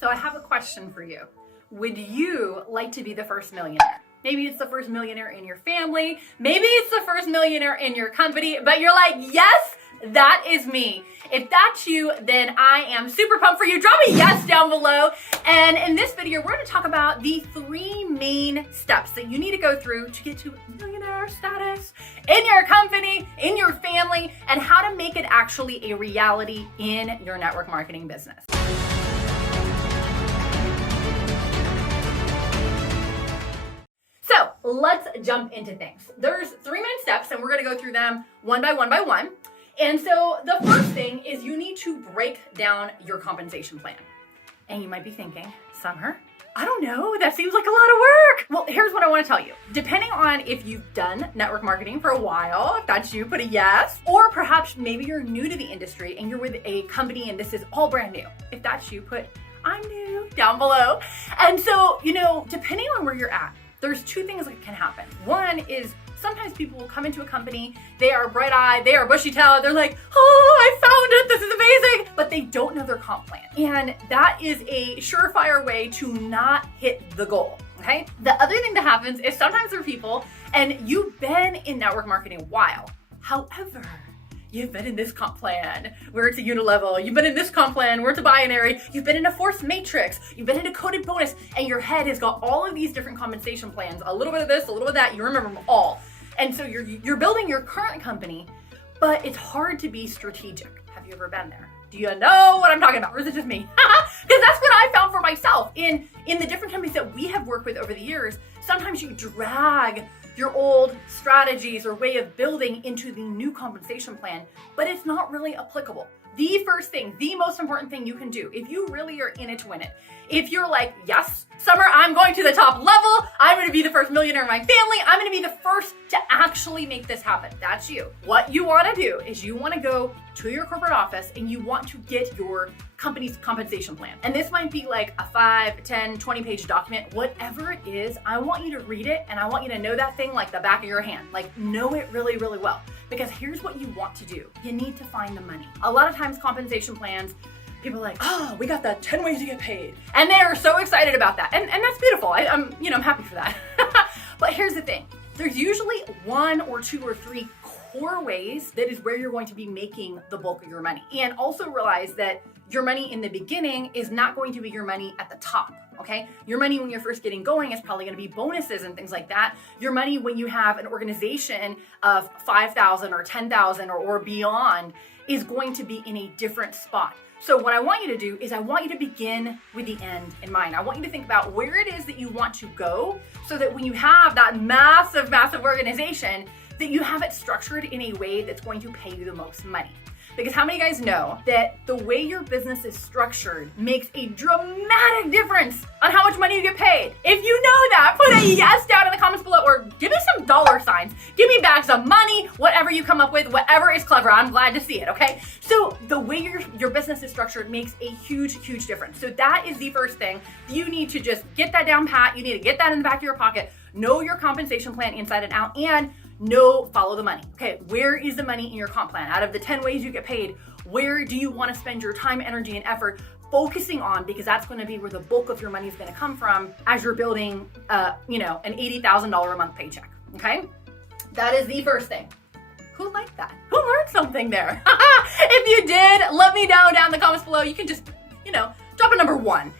So I have a question for you. Would you like to be the first millionaire? Maybe it's the first millionaire in your family. Maybe it's the first millionaire in your company, but you're like, yes, that is me. If that's you, then I am super pumped for you. Drop a yes down below. And in this video, we're gonna talk about the 3 main steps that you need to go through to get to millionaire status in your company, in your family, and how to make it actually a reality in your network marketing business. So let's jump into things. There's 3 main steps and we're gonna go through them one by one. And so the first thing is you need to break down your compensation plan. And you might be thinking, Summer, I don't know, that seems like a lot of work. Well, here's what I wanna tell you. Depending on if you've done network marketing for a while, if that's you, put a yes. Or perhaps maybe you're new to the industry and you're with a company and this is all brand new. If that's you, put I'm new down below. And so, depending on where you're at, there's 2 things that can happen. One is sometimes people will come into a company, they are bright-eyed, they are bushy-tailed, they're like, oh, I found it, this is amazing, but they don't know their comp plan. And that is a surefire way to not hit the goal, okay? The other thing that happens is sometimes there are people, and you've been in network marketing a while. However, you've been in this comp plan where it's a unilevel. You've been in this comp plan where it's a binary. You've been in a force matrix. You've been in a coded bonus, and your head has got all of these different compensation plans. A little bit of this, a little bit of that. You remember them all. And so you're building your current company, but it's hard to be strategic. Have you ever been there? Do you know what I'm talking about? Or is it just me? Because that's what I found for myself. In the different companies that we have worked with over the years, sometimes you drag your old strategies or way of building into the new compensation plan, but it's not really applicable. The first thing, the most important thing you can do, if you really are in it to win it, if you're like, yes, Summer, I'm going to the top level, I'm gonna be the first millionaire in my family, I'm gonna be the first to actually make this happen. That's you. What you wanna do is you wanna go to your corporate office and you want to get your company's compensation plan. And this might be like a 5, 10, 20 page document, whatever it is, I want you to read it and I want you to know that thing like the back of your hand, like know it really, really well. Because here's what you want to do. You need to find the money. A lot of times compensation plans, people are like, oh, we got the 10 ways to get paid. And they're so excited about that. And that's beautiful. I'm happy for that. But here's the thing. There's usually 1 or 2 or 3 core ways that is where you're going to be making the bulk of your money. And also realize that your money in the beginning is not going to be your money at the top, okay? Your money when you're first getting going is probably gonna be bonuses and things like that. Your money when you have an organization of 5,000 or 10,000 or beyond is going to be in a different spot. So what I want you to do is I want you to begin with the end in mind. I want you to think about where it is that you want to go so that when you have that massive, massive organization, that you have it structured in a way that's going to pay you the most money. Because how many of you guys know that the way your business is structured makes a dramatic difference on how much money you get paid? If you know that, put a yes down in the comments below or give me some dollar signs. Give me bags of money, whatever you come up with, whatever is clever. I'm glad to see it, okay? So the way your business is structured makes a huge, huge difference. So that is the first thing. You need to just get that down pat. You need to get that in the back of your pocket. Know your compensation plan inside and out, and follow the money. Okay, where is the money in your comp plan? Out of the 10 ways you get paid, where do you want to spend your time, energy, and effort focusing on? Because that's going to be where the bulk of your money is going to come from as you're building, an $80,000 a month paycheck. Okay, that is the first thing. Who liked that? Who learned something there? If you did, let me know down in the comments below. You can just, drop a number 1.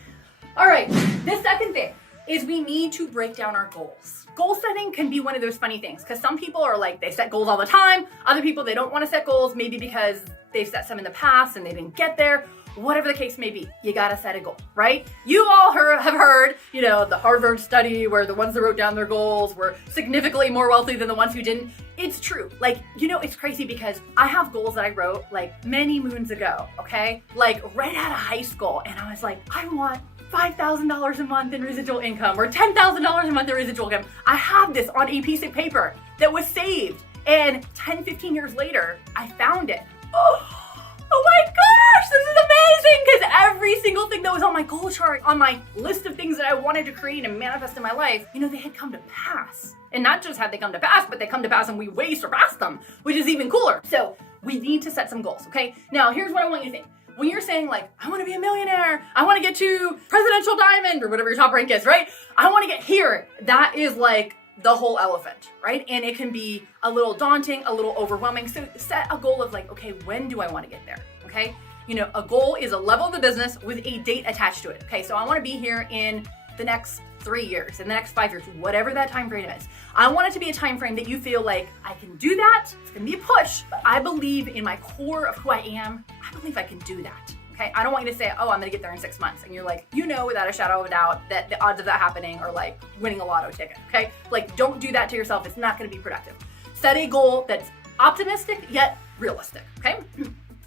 All right, the second thing is we need to break down our goals. Goal setting can be one of those funny things because some people are like, they set goals all the time. Other people, they don't want to set goals, maybe because they've set some in the past and they didn't get there. Whatever the case may be, you gotta set a goal, right? You all have heard, the Harvard study where the ones that wrote down their goals were significantly more wealthy than the ones who didn't. It's true. It's crazy because I have goals that I wrote like many moons ago, okay? Like right out of high school. And I was like, I want $5,000 a month in residual income or $10,000 a month in residual income. I have this on a piece of paper that was saved. And 10, 15 years later, I found it. Oh my gosh, this is amazing! Because every single thing that was on my goal chart, on my list of things that I wanted to create and manifest in my life, they had come to pass. And not just had they come to pass, but they come to pass and we way surpassed them, which is even cooler. So we need to set some goals, okay? Now, here's what I want you to think. when you're saying like, I want to be a millionaire, I want to get to presidential diamond or whatever your top rank is, right? I want to get here. That is like the whole elephant, right? And it can be a little daunting, a little overwhelming. So set a goal of like, okay, when do I want to get there? Okay. You know, a goal is a level of the business with a date attached to it. Okay. So I want to be here in the next 3 years, in the next 5 years, whatever that time frame is. I want it to be a time frame that you feel like I can do that. It's going to be a push, but I believe in my core of who I am. I believe I can do that. Okay. I don't want you to say, oh, I'm going to get there in 6 months. And you're like, you know, without a shadow of a doubt that the odds of that happening are like winning a lotto ticket. Okay. Like, don't do that to yourself. It's not going to be productive. Set a goal that's optimistic yet realistic. Okay.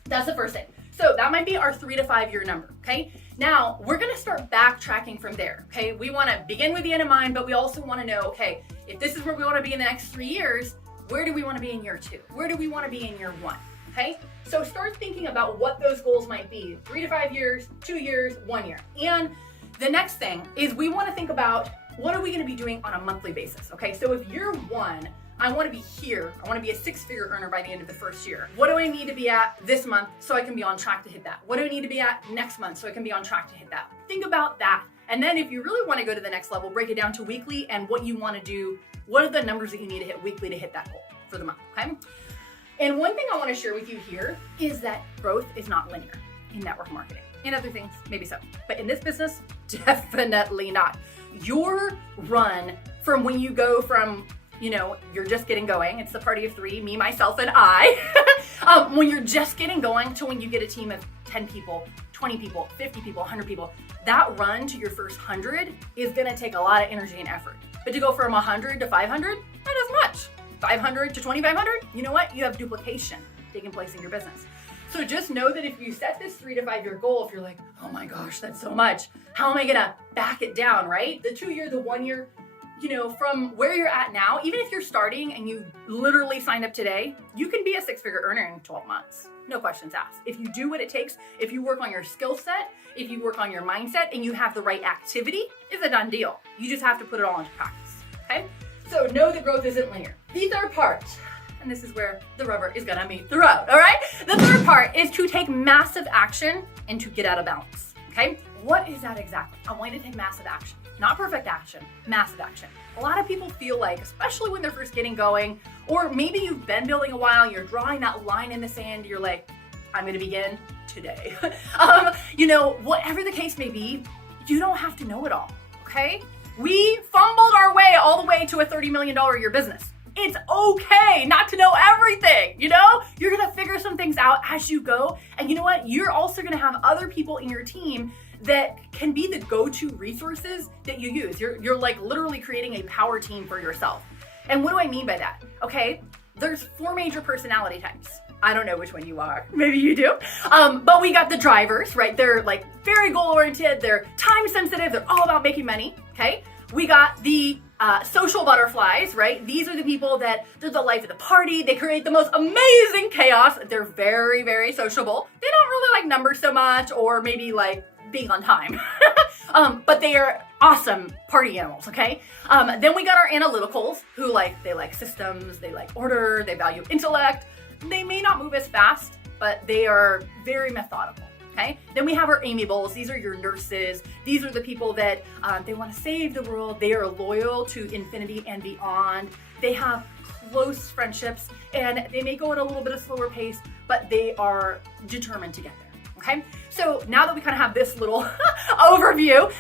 That's the first thing. So that might be our 3 to 5 year number. Okay. Now we're going to start backtracking from there. Okay. We want to begin with the end in mind, but we also want to know, okay, if this is where we want to be in the next 3 years, where do we want to be in year 2? Where do we want to be in year 1? Okay. So start thinking about what those goals might be. 3 to 5 years, 2 years, 1 year. And the next thing is we want to think about what are we going to be doing on a monthly basis. Okay. So if year 1, I want to be here. I want to be a 6-figure earner by the end of the first year. What do I need to be at this month so I can be on track to hit that? What do I need to be at next month so I can be on track to hit that? Think about that. And then if you really want to go to the next level, break it down to weekly and what you want to do. What are the numbers that you need to hit weekly to hit that goal for the month? Okay. And one thing I want to share with you here is that growth is not linear in network marketing. In other things, maybe so. But in this business, definitely not. Your run from when you go from, you know, you're just getting going. It's the party of 3, me, myself, and I. When you're just getting going to when you get a team of 10 people, 20 people, 50 people, 100 people, that run to your first 100 is going to take a lot of energy and effort. But to go from 100 to 500, not as much. 500 to 2,500, you know what? You have duplication taking place in your business. So just know that if you set this 3 to 5 year goal, if you're like, oh my gosh, that's so much, how am I going to back it down, right? The 2 year, the 1 year, you know, from where you're at now, even if you're starting and you literally signed up today, you can be a 6-figure earner in 12 months. No questions asked. If you do what it takes, if you work on your skill set, if you work on your mindset and you have the right activity, it's a done deal. You just have to put it all into practice. Okay. So know that growth isn't linear. The third part, and this is where the rubber is gonna meet the road, all right? The third part is to take massive action and to get out of balance, okay? What is that exactly? I want you to take massive action. Not perfect action, massive action. A lot of people feel like, especially when they're first getting going, or maybe you've been building a while, you're drawing that line in the sand, you're like, I'm gonna begin today. You know, whatever the case may be, you don't have to know it all, okay? We fumbled our way all the way to a $30 million a year business. It's okay not to know everything, you know? You're gonna figure some things out as you go. And you know what? You're also gonna have other people in your team that can be the go-to resources that you use. You're like literally creating a power team for yourself. And what do I mean by that? Okay, there's 4 major personality types. I don't know which one you are. Maybe you do. But we got the drivers, right? They're like very goal-oriented. They're time sensitive. They're all about making money, okay? We got the social butterflies, right? These are the people that they're the life of the party. They create the most amazing chaos. They're very, very sociable. They don't really like numbers so much or maybe like being on time. But they are awesome party animals, okay? Then we got our analyticals who they like systems, they like order, they value intellect. They may not move as fast, but they are very methodical, okay? Then we have our amiables. These are your nurses. These are the people that they want to save the world. They are loyal to infinity and beyond. They have close friendships and they may go at a little bit of slower pace, but they are determined to get there, okay? So now that we kind of have this little overview,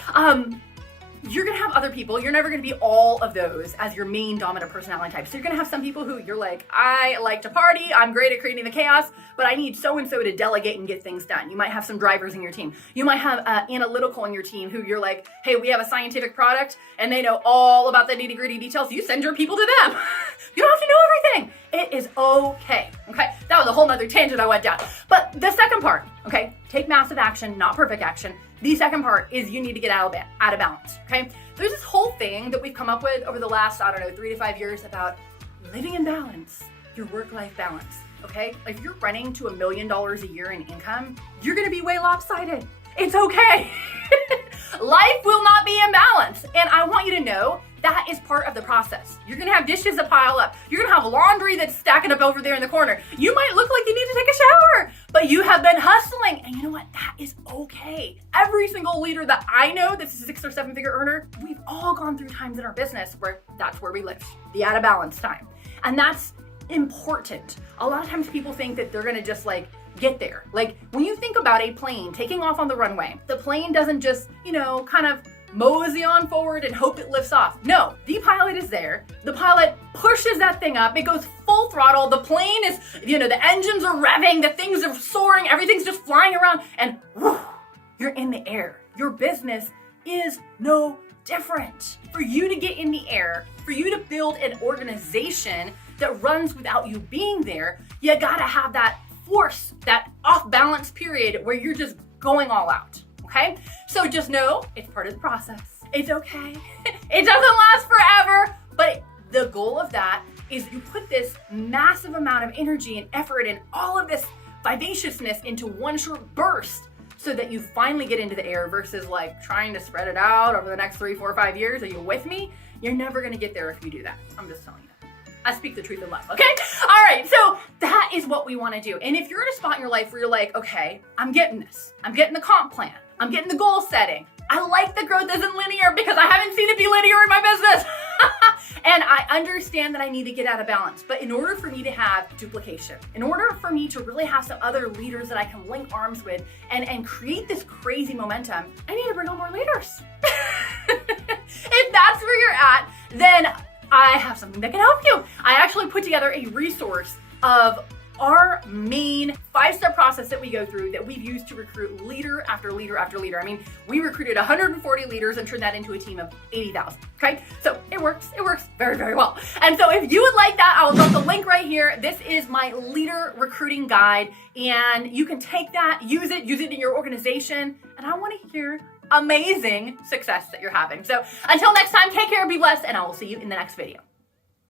you're gonna have other people. You're never gonna be all of those as your main dominant personality type. So you're gonna have some people who you're like, I like to party, I'm great at creating the chaos, but I need so-and-so to delegate and get things done. You might have some drivers in your team. You might have analytical in your team who you're like, hey, we have a scientific product and they know all about the nitty-gritty details. You send your people to them. You don't have to know everything. It is okay, okay? That was a whole nother tangent I went down. But the second part, okay, take massive action, not perfect action. The second part is you need to get out of balance, okay? There's this whole thing that we've come up with over the last, 3 to 5 years about living in balance, your work-life balance, okay? If you're running to $1 million a year in income, you're gonna be way lopsided. It's okay. Life will not be in balance. And I want you to know that is part of the process. You're gonna have dishes that pile up. You're gonna have laundry that's stacking up over there in the corner. You might look like you need to take a shower, but but you have been hustling. And you know what? That is okay. Every single leader that I know that's a 6 or 7 figure earner, we've all gone through times in our business where that's where we live, the out of balance time. And that's important. A lot of times people think that they're gonna just like get there. Like when you think about a plane taking off on the runway, the plane doesn't just, kind of mosey on forward and hope it lifts off. No, the pilot is there. The pilot pushes that thing up. It goes full throttle. The plane is, the engines are revving, the things are soaring, everything's just flying around, and whoo, you're in the air. Your business is no different. For you to get in the air, for you to build an organization that runs without you being there, you gotta have that force, that off balance period where you're just going all out. Okay? So just know it's part of the process. It's okay. It doesn't last forever, but the goal of that is you put this massive amount of energy and effort and all of this vivaciousness into one short burst so that you finally get into the air versus like trying to spread it out over the next 3, 4, 5 years. Are you with me? You're never gonna get there if you do that. I'm just telling you. I speak the truth in love, okay? All right, so that is what we wanna do. And if you're in a spot in your life where you're like, okay, I'm getting this. I'm getting the comp plan. I'm getting the goal setting. I like the growth isn't linear because I haven't seen it be linear in my business. And I understand that I need to get out of balance. But in order for me to have duplication, in order for me to really have some other leaders that I can link arms with and create this crazy momentum, I need to bring on more leaders. If that's where you're at, then I have something that can help you. I actually put together a resource of our main 5-step process that we go through that we've used to recruit leader after leader after leader. I mean, we recruited 140 leaders and turned that into a team of 80,000, okay? So it works very, very well. And so if you would like that, I will drop the link right here. This is my leader recruiting guide, and you can take that, use it in your organization, and I wanna hear amazing success that you're having. So until next time, take care, be blessed, and I will see you in the next video.